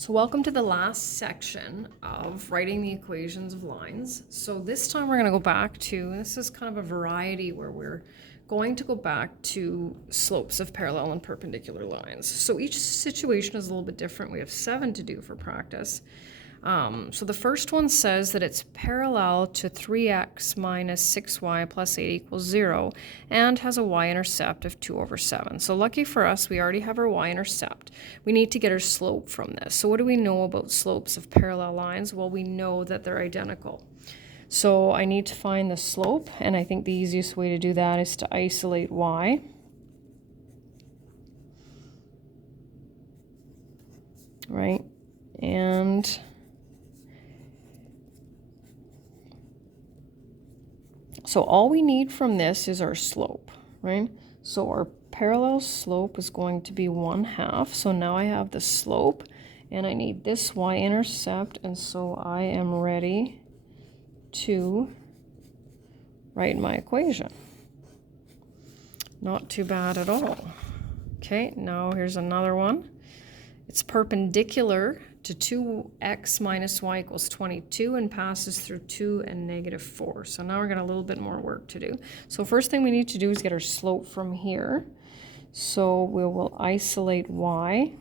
So welcome to the last section of writing the equations of lines. So this time we're going to go back to, this is kind of a variety where we're going to go back to slopes of parallel and perpendicular lines. So each situation is a little bit different. We have 7 to do for practice. So the first one says that it's parallel to 3x minus 6y plus 8 equals 0 and has a y-intercept of 2 over 7. So lucky for us, we already have our y-intercept. We need to get our slope from this. So what do we know about slopes of parallel lines? Well, we know that they're identical. So I need to find the slope, and I think the easiest way to do that is to isolate y. Right? And so all we need from this is our slope, right? So our parallel slope is going to be 1/2. So now I have the slope and I need this y-intercept, and so I am ready to write my equation. Not too bad at all. Okay, now here's another one. It's perpendicular to 2x minus y equals 22 and passes through 2 and -4. So now we're got a little bit more work to do. So first thing we need to do is get our slope from here. So we will isolate y.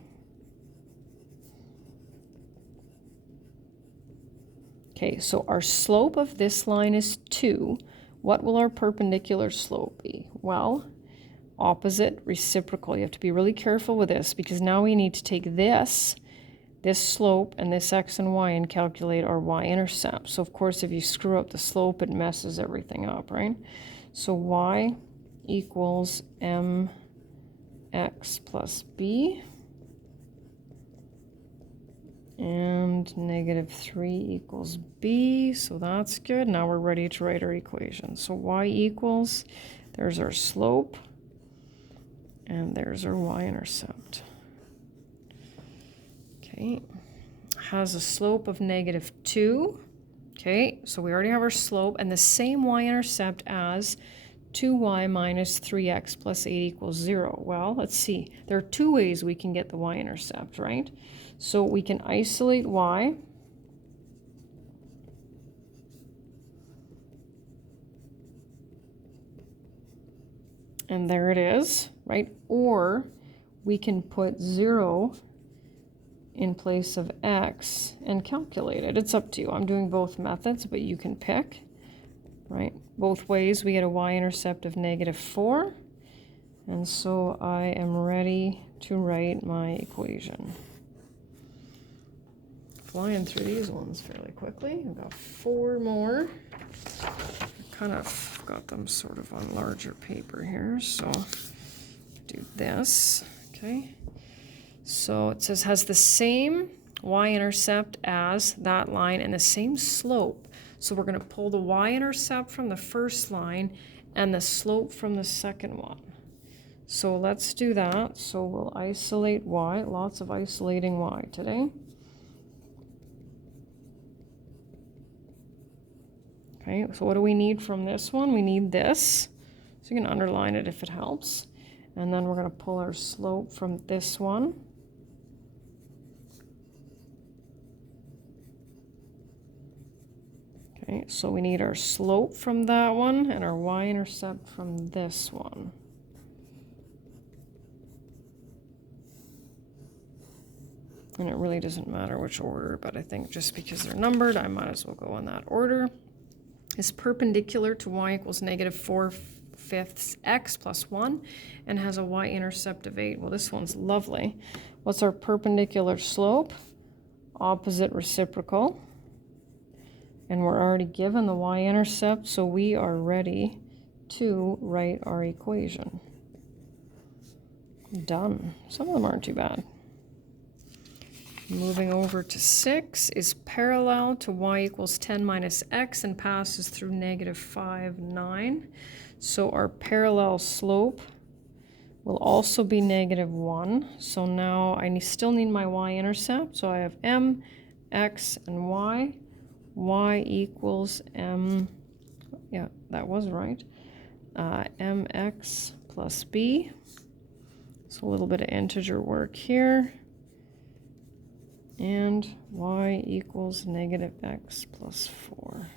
Okay, so our slope of this line is 2. What will our perpendicular slope be? Well, opposite reciprocal. You have to be really careful with this because now we need to take this slope and this x and y and calculate our y-intercept. So of course if you screw up the slope it messes everything up, right? So y equals mx plus b and -3 equals b. So that's good. Now we're ready to write our equation. So y equals, there's our slope and there's our y-intercept. Okay, has a slope of -2. Okay, so we already have our slope and the same y-intercept as 2y minus 3x plus 8 equals 0. Well, let's see. There are 2 ways we can get the y-intercept, right? So we can isolate y. And there it is, right? Or we can put 0 in place of x and calculate it. It's up to you. I'm doing both methods, but you can pick, right? Both ways we get a y-intercept of -4. And so I am ready to write my equation. Flying through these ones fairly quickly. I've got 4 more. I kind of got them sort of on larger paper here, so do this, okay? So it says has the same y-intercept as that line and the same slope. So we're going to pull the y-intercept from the first line and the slope from the second one. So let's do that. So we'll isolate y. Lots of isolating y today. Okay, so what do we need from this one? We need this. So you can underline it if it helps. And then we're going to pull our slope from this one. Okay, so we need our slope from that one and our y-intercept from this one. And it really doesn't matter which order, but I think just because they're numbered, I might as well go in that order. Is perpendicular to y equals -4/5 x plus 1 and has a y-intercept of 8. Well, this one's lovely. What's our perpendicular slope? Opposite reciprocal. And we're already given the y-intercept, so we are ready to write our equation. Done. Some of them aren't too bad. Moving over to 6 is parallel to y equals 10 minus x and passes through -5, 9. So our parallel slope will also be -1. So now I still need my y-intercept. So I have m, x, and y. Y equals m, yeah, that was right, mx plus b. So a little bit of integer work here. and y equals negative x plus 4.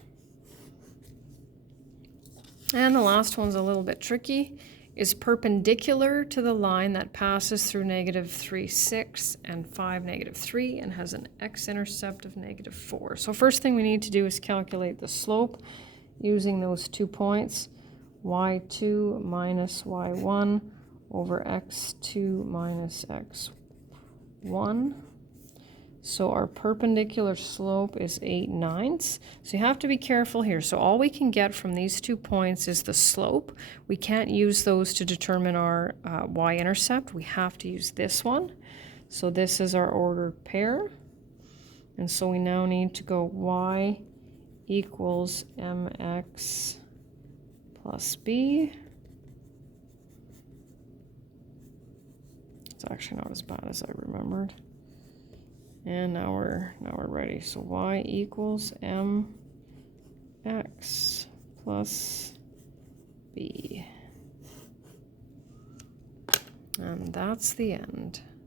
And the last one's a little bit tricky. Is perpendicular to the line that passes through negative 3, 6 and 5, negative 3 and has an x-intercept of negative 4. So first thing we need to do is calculate the slope using those 2 points, y2 minus y1 over x2 minus x1. So our perpendicular slope is 8/9. So you have to be careful here. So all we can get from these 2 points is the slope. We can't use those to determine our y-intercept. We have to use this one. So this is our ordered pair. And so we now need to go y equals mx plus b. It's actually not as bad as I remembered. And now we're ready. So y equals mx plus b. And that's the end.